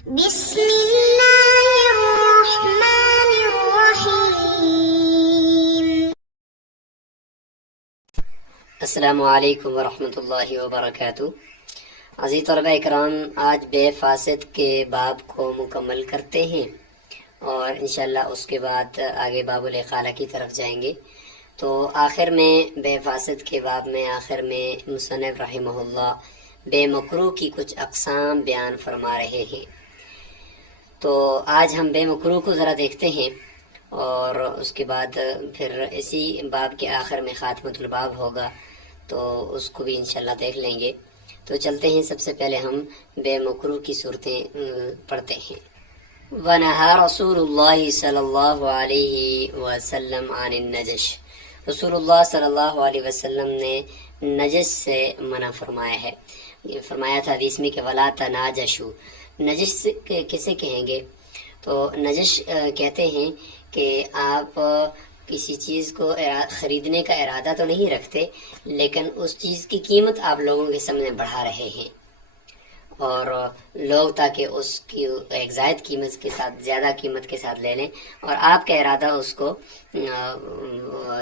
بسم اللہ الرحمن الرحیم۔ السلام علیکم ورحمۃ اللہ وبرکاتہ۔ عزیز طلبہ اکرام، آج بے فاسد کے باب کو مکمل کرتے ہیں اور انشاءاللہ اس کے بعد آگے باب الاقالہ کی طرف جائیں گے۔ تو آخر میں بے فاسد کے باب میں آخر میں مصنف رحمہ اللہ بے مکروہ کی کچھ اقسام بیان فرما رہے ہیں۔ تو آج ہم بے مکروہ کو ذرا دیکھتے ہیں اور اس کے بعد پھر اسی باب کے آخر میں خاتمۃ الباب ہوگا، تو اس کو بھی انشاءاللہ دیکھ لیں گے۔ تو چلتے ہیں، سب سے پہلے ہم بے مکروہ کی صورتیں پڑھتے ہیں۔ وَنَهَى رسول اللہ صلی اللہ علیہ وسلم عن النجش، رسول اللہ صلی اللہ علیہ وسلم نے نجش سے منع فرمایا ہے۔ یہ فرمایا تھا حدیث میں کہ وَلَا تَنَاجَشُوا۔ نجش کسے کہیں گے؟ تو نجش کہتے ہیں کہ آپ کسی چیز کو خریدنے کا ارادہ تو نہیں رکھتے، لیکن اس چیز کی قیمت آپ لوگوں کے سامنے بڑھا رہے ہیں، اور لوگ تاکہ اس کی ایک زائد قیمت کے ساتھ، زیادہ قیمت کے ساتھ لے لیں، اور آپ کا ارادہ اس کو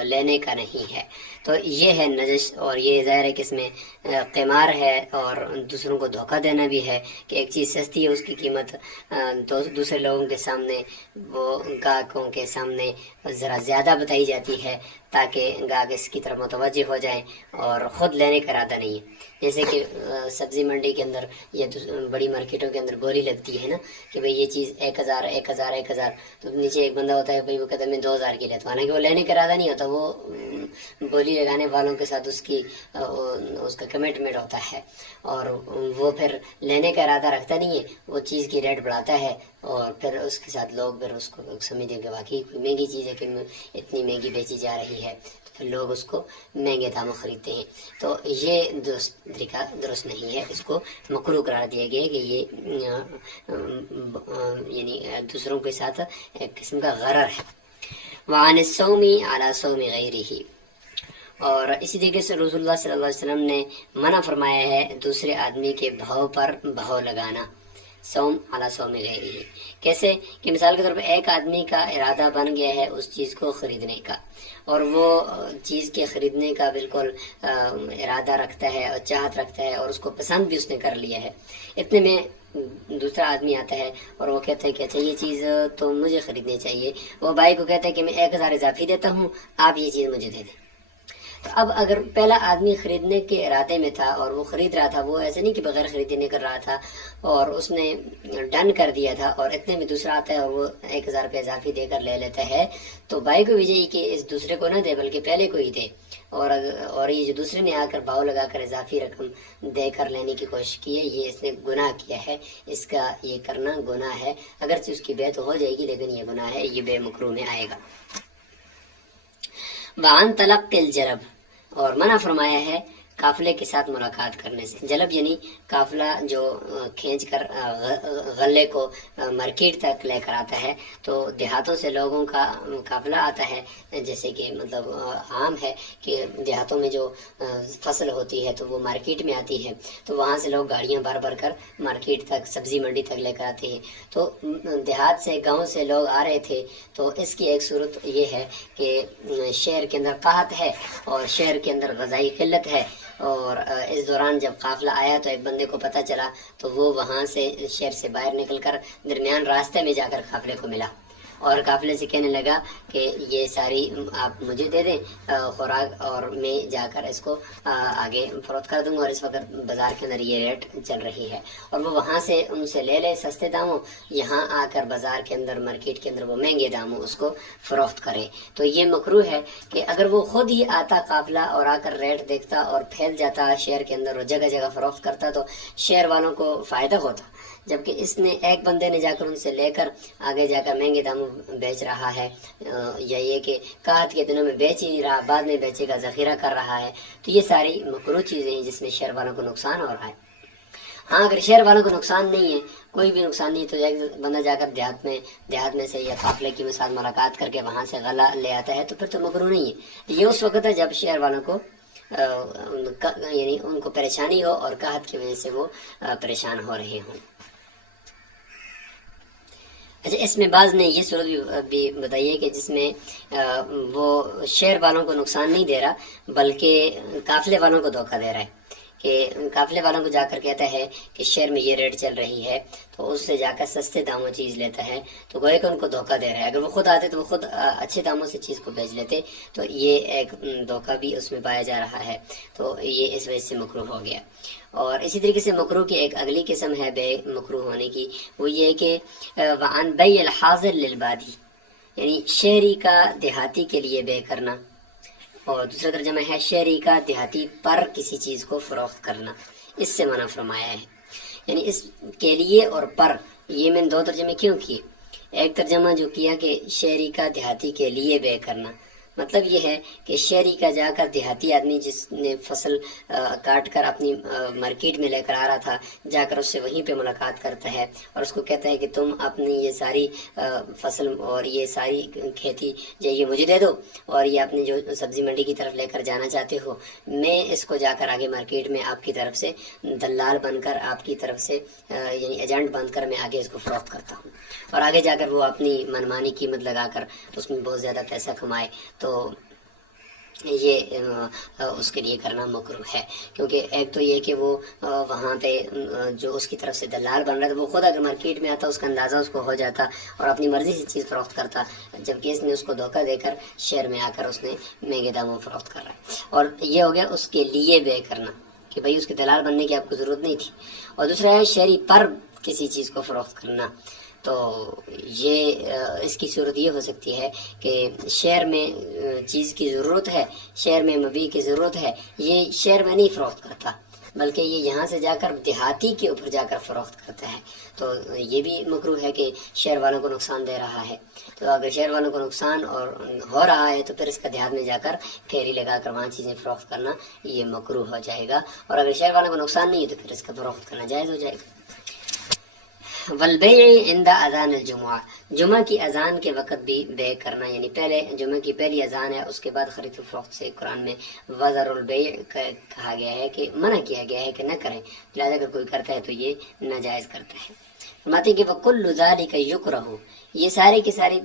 لینے کا نہیں ہے۔ تو یہ ہے نجش، اور یہ ظاہر ہے کہ اس میں قمار ہے اور دوسروں کو دھوکہ دینا بھی ہے کہ ایک چیز سستی ہے، اس کی قیمت دوسرے لوگوں کے سامنے، وہ گاہکوں کے سامنے ذرا زیادہ بتائی جاتی ہے تاکہ گاہک اس کی طرف متوجہ ہو جائیں اور خود لینے کا ارادہ نہیں ہے۔ جیسے کہ سبزی منڈی کے اندر یا بڑی مارکیٹوں کے اندر بولی لگتی ہے نا کہ بھئی یہ چیز 1000 1000 1000، تو نیچے ایک بندہ ہوتا ہے بھئی وہ کہتا ہے میں 2000 کی لیتا ہوں، حالانکہ وہ لینے کا ارادہ نہیں ہوتا، وہ بولی لگانے والوں کے ساتھ اس کا کمٹمنٹ ہوتا ہے، اور وہ پھر لینے کا ارادہ رکھتا نہیں ہے، وہ چیز کی ریٹ بڑھاتا ہے، اور پھر اس کے ساتھ لوگ پھر اس کو سمجھتے ہیں کہ واقعی کوئی مہنگی چیز ہے کہ اتنی مہنگی بیچی جا رہی ہے، تو پھر لوگ اس کو مہنگے داموں خریدتے ہیں۔ تو یہ طریقہ درست نہیں ہے، اس کو مکروہ قرار دیا گیا ہے کہ یہ یعنی دوسروں کے ساتھ ایک قسم کا غرر ہے۔ وعن الصوم علی صوم غیرہ، اور اسی طریقے سے رسول اللہ صلی اللہ علیہ وسلم نے منع فرمایا ہے دوسرے آدمی کے بھاؤ پر بھاؤ لگانا، صوم علی صوم غیرہ۔ کیسے کہ مثال کے طور پر ایک آدمی کا ارادہ بن گیا ہے اس چیز کو خریدنے کا، اور وہ چیز کے خریدنے کا بالکل ارادہ رکھتا ہے اور چاہت رکھتا ہے، اور اس کو پسند بھی اس نے کر لیا ہے، اتنے میں دوسرا آدمی آتا ہے اور وہ کہتا ہے کہ اچھا یہ چیز تو مجھے خریدنی چاہیے، وہ بھائی کو کہتا ہے کہ میں 1000 اضافی دیتا ہوں، آپ یہ چیز مجھے دے دیں۔ تو اب اگر پہلا آدمی خریدنے کے ارادے میں تھا اور وہ خرید رہا تھا، وہ ایسے نہیں کہ بغیر خریدے نہیں کر رہا تھا، اور اس نے ڈن کر دیا تھا، اور اتنے میں دوسرا آتا ہے اور وہ 1000 روپے اضافی دے کر لے لیتا ہے، تو بھائی کو بھی چاہیے کہ اس دوسرے کو نہ دے بلکہ پہلے کو ہی دے، اور یہ جو دوسرے نے آ کر بھاؤ لگا کر اضافی رقم دے کر لینے کی کوشش کی ہے، یہ اس نے گناہ کیا ہے، اس کا یہ کرنا گناہ ہے، اگرچہ اس کی بیع تو ہو جائے گی لیکن یہ گناہ ہے، یہ بے مکروہ میں آئے گا۔ وعن تلقی الجلب، اور منع فرمایا ہے قافلے کے ساتھ ملاقات کرنے سے۔ جلب یعنی قافلہ جو کھینچ کر غلے کو مارکیٹ تک لے کر آتا ہے، تو دیہاتوں سے لوگوں کا قافلہ آتا ہے، جیسے کہ مطلب عام ہے کہ دیہاتوں میں جو فصل ہوتی ہے تو وہ مارکیٹ میں آتی ہے، تو وہاں سے لوگ گاڑیاں بھر بھر کر مارکیٹ تک، سبزی منڈی تک لے کر آتے ہیں۔ تو دیہات سے، گاؤں سے لوگ آ رہے تھے، تو اس کی ایک صورت یہ ہے کہ شہر کے اندر قحط ہے اور شہر کے اندر غذائی قلت ہے، اور اس دوران جب قافلہ آیا تو ایک بندے کو پتہ چلا، تو وہ وہاں سے شہر سے باہر نکل کر درمیان راستے میں جا کر قافلے کو ملا، اور قافلے سے کہنے لگا کہ یہ ساری آپ مجھے دے دیں خوراک، اور میں جا کر اس کو آگے فروخت کر دوں گا، اور اس وقت بازار کے اندر یہ ریٹ چل رہی ہے، اور وہ وہاں سے ان سے لے لے سستے داموں، یہاں آ کر بازار کے اندر، مارکیٹ کے اندر وہ مہنگے داموں اس کو فروخت کرے۔ تو یہ مکروہ ہے کہ اگر وہ خود ہی آتا قافلہ اور آ کر ریٹ دیکھتا اور پھیل جاتا شہر کے اندر اور جگہ جگہ فروخت کرتا تو شہر والوں کو فائدہ ہوتا، جبکہ اس نے ایک بندے نے جا کر ان سے لے کر آگے جا کر مہنگے داموں بیچ رہا ہے، یا یہ کہ قحط کے دنوں میں بیچ ہی نہیں رہا، بعد میں بیچے گا، ذخیرہ کر رہا ہے، تو یہ ساری مکروہ چیزیں ہیں جس میں شہر والوں کو نقصان ہو رہا ہے۔ ہاں اگر شہر والوں کو نقصان نہیں ہے، کوئی بھی نقصان نہیں، تو ایک بندہ جا کر دیہات میں سے یا قافلے کی ساتھ ملاقات کر کے وہاں سے غلہ لے آتا ہے تو پھر تو مکروہ نہیں ہے۔ یہ اس وقت ہے جب شہر والوں کو یعنی ان کو پریشانی ہو اور قحط کی وجہ سے وہ پریشان ہو رہے ہوں۔ اچھا، اس میں بعض نے یہ صورت بھی بتائی ہے کہ جس میں وہ شہر والوں کو نقصان نہیں دے رہا بلکہ قافلے والوں کو دھوکہ دے رہا ہے، کہ قافلے والوں کو جا کر کہتا ہے کہ شہر میں یہ ریٹ چل رہی ہے، تو اس سے جا کر سستے داموں چیز لیتا ہے، تو گویا کہ ان کو دھوکہ دے رہا ہے۔ اگر وہ خود آتے تو وہ خود اچھے داموں سے چیز کو بیچ لیتے، تو یہ ایک دھوکہ بھی اس میں پایا جا رہا ہے، تو یہ اس وجہ سے مکروہ ہو گیا۔ اور اسی طریقے سے مکروہ کی ایک اگلی قسم ہے بے مکروہ ہونے کی، وہ یہ کہ وعن بیع الحاضر للبادی، یعنی شہری کا دیہاتی کے لیے بے کرنا، اور دوسرا ترجمہ ہے شہری کا دیہاتی پر کسی چیز کو فروخت کرنا، اس سے منع فرمایا ہے۔ یعنی اس کے لیے اور پر، یہ میں نے دو ترجمے کیوں کیے؟ ایک ترجمہ جو کیا کہ شہری کا دیہاتی کے لیے بے کرنا، مطلب یہ ہے کہ شہری کا جا کر دیہاتی آدمی جس نے فصل کاٹ کر اپنی مارکیٹ میں لے کر آ رہا تھا، جا کر اس سے وہیں پہ ملاقات کرتا ہے اور اس کو کہتا ہے کہ تم اپنی یہ ساری فصل اور یہ ساری کھیتی جو یہ مجھے دے دو، اور یہ اپنی جو سبزی منڈی کی طرف لے کر جانا چاہتے ہو، میں اس کو جا کر آگے مارکیٹ میں آپ کی طرف سے دلال بن کر، آپ کی طرف سے یعنی ایجنٹ بن کر میں آگے اس کو فروخت کرتا ہوں، اور آگے جا کر وہ اپنی منمانی قیمت لگا کر اس میں بہت زیادہ پیسہ کمائے، تو یہ اس کے لیے کرنا مکروہ ہے۔ کیونکہ ایک تو یہ کہ وہ وہاں پہ جو اس کی طرف سے دلال بن رہا تھا، وہ خود اگر مارکیٹ میں آتا اس کا اندازہ اس کو ہو جاتا اور اپنی مرضی سے چیز فروخت کرتا، جبکہ اس نے اس کو دھوکہ دے کر شہر میں آ کر اس نے مہنگے داموں فروخت کر رہا ہے۔ اور یہ ہو گیا اس کے لیے بے کرنا، کہ بھئی اس کے دلال بننے کی آپ کو ضرورت نہیں تھی۔ اور دوسرا ہے شہری پر کسی چیز کو فروخت کرنا، تو یہ اس کی صورت یہ ہو سکتی ہے کہ شہر میں چیز کی ضرورت ہے، شہر میں مبیع کی ضرورت ہے، یہ شہر میں نہیں فروخت کرتا بلکہ یہ یہاں سے جا کر دیہاتی کے اوپر جا کر فروخت کرتا ہے، تو یہ بھی مکروہ ہے کہ شہر والوں کو نقصان دے رہا ہے۔ تو اگر شہر والوں کو نقصان اور ہو رہا ہے تو پھر اس کا دیہات میں جا کر پھیری لگا کر وہاں چیزیں فروخت کرنا یہ مکروہ ہو جائے گا، اور اگر شہر والوں کو نقصان نہیں ہے تو پھر اس کا فروخت کرنا جائز ہو جائے گا۔ والبیع عند اذان الجمعہ، جمعہ کی اذان کے وقت بھی بے کرنا، یعنی پہلے جمعہ کی پہلی اذان ہے، اس کے بعد خرید و فروخت سے قرآن میں وذر البیع کہا گیا ہے کہ منع کیا گیا ہے کہ نہ کریں، لہذا اگر کوئی کرتا ہے تو یہ ناجائز کرتا ہے۔ فرماتے ہیں کہ وَكُلُّ ذَلِكَ يُكْرَهُ، یہ سارے کے سارے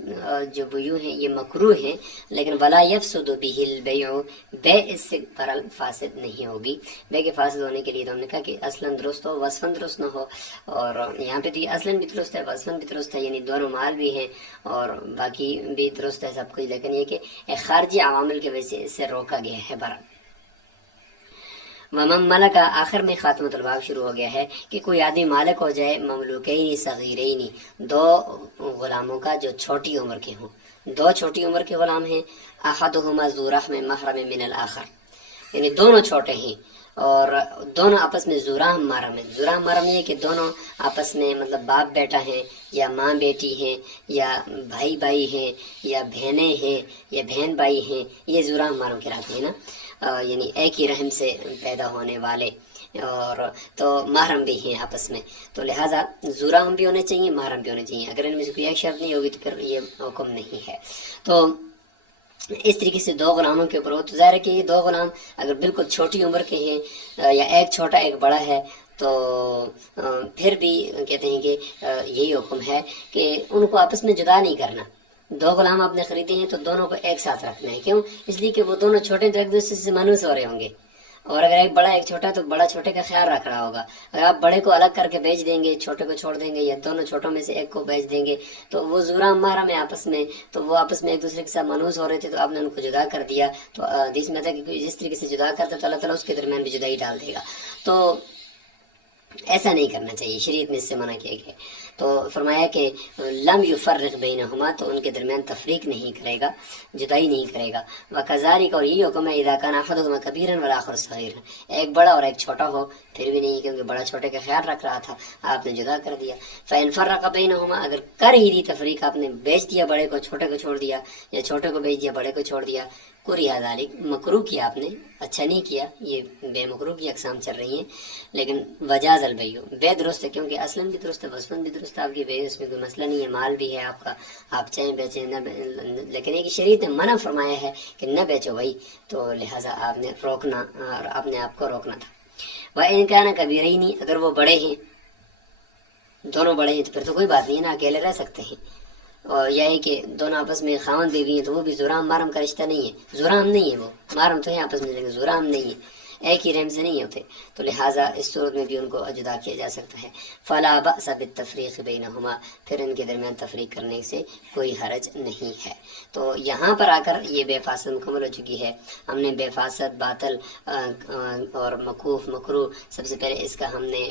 جو بیوع ہیں یہ مکروہ ہیں، لیکن وَلَا يَفْسُدُ بِهِ الْبَيْعُ، بے اس سے برل فاسد نہیں ہوگی۔ بے کے فاسد ہونے کے لیے تو ہم نے کہا کہ اصلاً درست ہو، وصفاً درست نہ ہو، اور یہاں پہ تو یہ اصلاً بھی درست ہے، وصفاً بھی درست ہے، یعنی دونوں مال بھی ہیں اور باقی بھی درست ہے سب کچھ، لیکن یہ کہ ایک خارجی عوامل کی وجہ سے اس سے روکا گیا ہے برل۔ ومن ملک، آخر میں خاتمۃ الباب شروع ہو گیا ہے کہ کوئی آدمی مالک ہو جائے مملوکین صغیرین، دو غلاموں کا جو چھوٹی عمر کے ہوں، دو چھوٹی عمر کے غلام ہیں، احدہما ذو رحم محرم من الاخر، یعنی دونوں چھوٹے ہیں اور دونوں آپس میں ذو رحم محرم ہیں۔ ذو رحم محرم یہ کہ دونوں آپس میں مطلب باپ بیٹا ہیں یا ماں بیٹی ہیں یا بھائی بھائی ہیں یا بہنیں ہیں یا بہن بھائی ہیں، یہ ذو رحم محرم کہلاتے ہیں نا، یعنی ایک ہی رحم سے پیدا ہونے والے، اور تو محرم بھی ہیں آپس میں، تو لہٰذا ذو رحم بھی ہونے چاہیے، محرم بھی ہونے چاہیے، اگر ان میں سے کوئی ایک شرط نہیں ہوگی تو پھر یہ حکم نہیں ہے۔ تو اس طریقے سے دو غلاموں کے اوپر ہو تو ظاہر ہے کہ یہ دو غلام اگر بالکل چھوٹی عمر کے ہیں یا ایک چھوٹا ایک بڑا ہے تو پھر بھی کہتے ہیں کہ یہی حکم ہے کہ ان کو آپس میں جدا نہیں کرنا۔ دو غلام آپ نے خریدے ہیں تو دونوں کو ایک ساتھ رکھنا ہے، کیوں؟ اس لیے کہ وہ دونوں چھوٹے تو ایک دوسرے سے مانوس ہو رہے ہوں گے، اور اگر ایک بڑا ایک چھوٹا تو بڑا چھوٹے کا خیال رکھ رہا ہوگا۔ اگر آپ بڑے کو الگ کر کے بیچ دیں گے، چھوٹے کو چھوڑ دیں گے، یا دونوں چھوٹوں میں سے ایک کو بیچ دیں گے، تو وہ ذو رحم محرم ہے آپس میں، تو وہ آپس میں ایک دوسرے کے ساتھ مانوس ہو رہے تھے، تو آپ نے ان کو جدا کر دیا، تو حدیث میں تھا کہ جس طریقے سے جدا کرتا تو اللہ تعالیٰ اس کے درمیان بھی جدائی ڈال دے گا، تو ایسا نہیں کرنا چاہیے، شریعت میں اس سے منع کیا گیا۔ تو فرمایا کہ لم یفرق بینہما، تو ان کے درمیان تفریق نہیں کرے گا، جدائی نہیں کرے گا۔ وکذالک، اور یہی حکم ہے اذا کان احدہما کبیرا والآخر صغیرا، ایک بڑا اور ایک چھوٹا ہو، پھر بھی نہیں، کیونکہ بڑا چھوٹے کا خیال رکھ رہا تھا، آپ نے جدا کر دیا۔ فإن فرق بینہما، اگر کر ہی دی تفریق، آپ نے بیچ دیا بڑے کو، چھوٹے کو چھوڑ دیا، یا چھوٹے کو بیچ دیا بڑے کو چھوڑ دیا، کریہ ذالک، مکروہ کیا آپ نے، اچھا نہیں کیا، یہ بے مکروہ کی اقسام چل رہی ہیں، لیکن وجاز البیع، بے درست ہے، کیونکہ اصلاً بھی درست ہے، وصفاً بھی درست ہے آپ کی بے، اس میں کوئی مسئلہ نہیں ہے، مال بھی ہے آپ کا، آپ چاہیں بیچیں نہ لیکن ایک شریعت نے منع فرمایا ہے کہ نہ بیچو بھائی، تو لہٰذا آپ نے روکنا، اور اپنے آپ کو روکنا تھا۔ وَإِن كَانَ كَبِيرَيْنِ، اگر وہ بڑے ہیں، دونوں بڑے ہیں تو پھر تو کوئی بات نہیں ہے نا، اکیلے رہ سکتے ہیں. اور یہ ہے کہ دونوں آپس میں خاوند بیوی ہیں تو وہ بھی زرام مارم کا رشتہ نہیں ہے، زرام نہیں ہے، وہ مارم تو ہے آپس میں لیکن زرام نہیں ہے، ایک ہی رحم سے نہیں ہوتے، تو لہٰذا اس صورت میں بھی ان کو جدا کیا جا سکتا ہے. فلا بأس بالتفریق بینہما، پھر ان کے درمیان تفریق کرنے سے کوئی حرج نہیں ہے. تو یہاں پر آ کر یہ بے فاصل مکمل ہو چکی ہے. ہم نے بے فاصل، باطل اور مکوف، مکروہ، سب سے پہلے اس کا ہم نے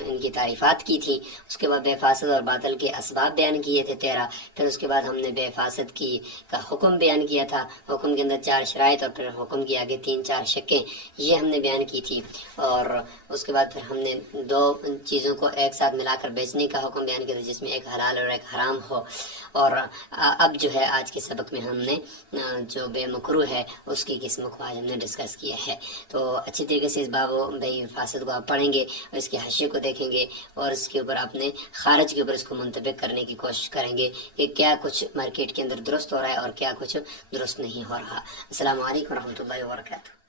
ان کی تعریفات کی تھی. اس کے بعد بے فاصل اور باطل کے اسباب بیان کیے تھے 13. پھر اس کے بعد ہم نے بے فاصل کا حکم بیان کیا تھا، حکم کے اندر 4 شرائط اور پھر حکم کی آگے 3-4 شکیں یہ ہم نے بیان کی تھی. اور اس کے بعد پھر ہم نے 2 چیزوں کو ایک ساتھ ملا کر بیچنے کا حکم بیان کیا تھا جس میں ایک حلال اور ایک حرام ہو. اور اب جو ہے آج کے سبق میں ہم نے جو بے مکروہ ہے اس کی قسموں کو آج ہم نے ڈسکس کیا ہے. تو اچھی طریقے سے اس باب و بے فاصل کو آپ پڑھیں گے اور اس کے حاشیے کو دیکھیں گے اور اس کے اوپر اپنے خارج کے اوپر اس کو منطبق کرنے کی کوشش کریں گے کہ کیا کچھ مارکیٹ کے اندر درست ہو رہا ہے اور کیا کچھ درست نہیں ہو رہا. السلام علیکم ورحمۃ اللہ وبرکاتہ.